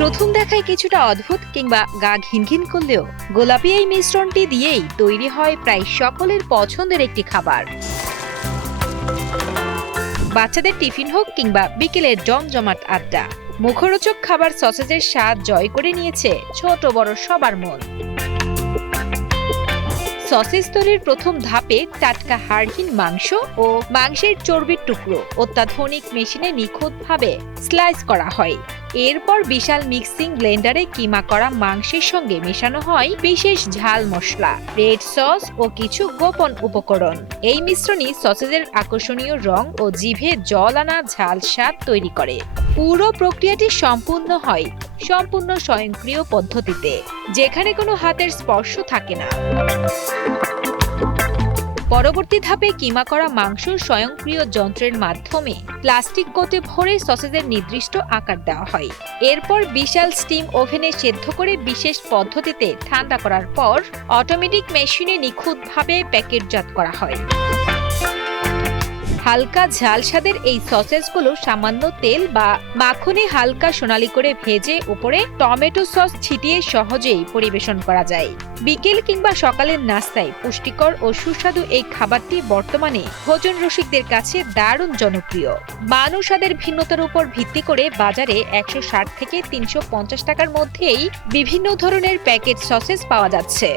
প্রথম দেখায় কিছুটা অদ্ভুত কিংবা গা ঘিনঘিন করলেও গোলাপি এই মিশ্রণটি দিয়েই তৈরি হয় প্রায় সকলের পছন্দের একটি খাবার। বাচ্চাদের টিফিন হোক কিংবা বিকেলের জমজমাট আড্ডা, মুখরোচক খাবার সসেজের স্বাদ জয় করে নিয়েছে ছোট বড় সবার মন। সসেজ তৈরির প্রথম ধাপে টাটকা হাড়হীন মাংস ও মাংসের চর্বির টুকরো অত্যাধুনিক মেশিনে নিখুঁতভাবে স্লাইস করা হয়। এরপর বিশাল মিক্সিং ব্লেন্ডারে কিমা করা মাংসের সঙ্গে মেশানো হয় বিশেষ ঝাল মশলা, রেড সস ও কিছু গোপন উপকরণ। এই মিশ্রণই সসেজের আকর্ষণীয় রং ও জিভে জল আনা ঝাল স্বাদ তৈরি করে। পুরো প্রক্রিয়াটি সম্পূর্ণ হয় সম্পূর্ণ স্বয়ংক্রিয় পদ্ধতিতে, যেখানে কোনো হাতের স্পর্শ থাকে না। পরবর্তী ধাপে কিমা করা মাংস স্বয়ংক্রিয় যন্ত্রের মাধ্যমে প্লাস্টিক কোটে ভরে সসেজের নির্দিষ্ট আকার দেওয়া হয়। এরপর বিশাল স্টিম ওভেনে সেদ্ধ করে বিশেষ পদ্ধতিতে ঠান্ডা করার পর অটোমেটিক মেশিনে নিখুঁতভাবে প্যাকেটজাত করা হয়। হালকা ঝাল স্বাদের এই সসেজগুলো সামান্য তেল বা মাখনে হালকা সোনালি করে ভেজে উপরে টমেটো সস ছিটিয়ে সহজেই পরিবেশন করা যায়। বিকেল কিংবা সকালের নাস্তায় পুষ্টিকর ও সুস্বাদু এই খাবারটি বর্তমানে ভোজন রসিকদের কাছে দারুণ জনপ্রিয়। মান ও স্বাদের ভিন্নতার উপর ভিত্তি করে বাজারে একশো ষাট থেকে তিনশো পঞ্চাশ টাকার মধ্যেই বিভিন্ন ধরনের প্যাকেট সসেস পাওয়া যাচ্ছে।